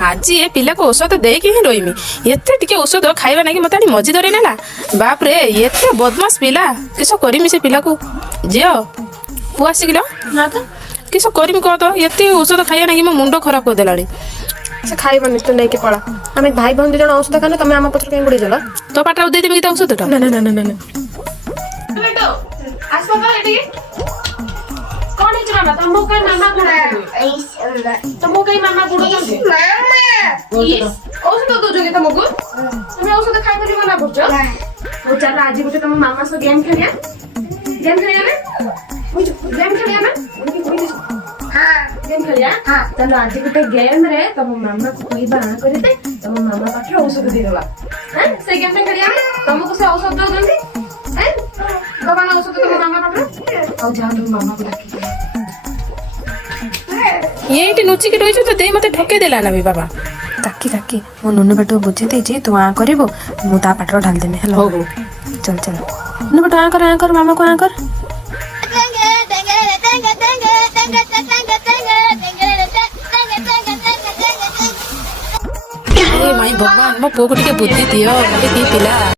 आज ये पिला को औषध देकी ही रही एत टे औषध खाइबा ना कि मत मझी धरी नेला बाप रे एत बदमाश पिला किस करमी से पिला को झील पु आसिक किस करमी कह तो एत औषध खाइबा ना कि मो मुंड खराब कर देला से खाइबनी तू नहीं पड़ा आम भाई बहन दु जन औषध खाने तुम आम पत्र कहीं गुड़ी चल तो पाटा दे देबी कि औषध ना ना ना ना ना कौन है मामा तुमको कहीं मामा गुड़ा तुमको कहीं मामा गुड़ा औषध दौर तुमको तुम औषध खाई पार मना कर चल आज गोटे तुम मामा सह गेम खेलिया गेम खेलिया ना गेम खेलिया चलो आज गोटे गेम रे तुम मामा को कोई बाहर कर दे तुम मामा पाखे औषध दे देला हैं से गेम में खेलिया तुमको से औषध दे देंगे हैं बाबा ना औषध तुम मामा पाखे और जाओ तुम मामा को डाकी ये नुचिक रही तो दे मत ठके देला ना भी बाबा काकी काकी मो नुनु बेटो बुझे देजे तू आ करिवो मु ता पाटर ढाल देने हेलो हो चल चल नुनु बेटो आ कर मामा को आ कर ए माई भगवान मो पुओ को टिके बुद्धि दियो कि पिला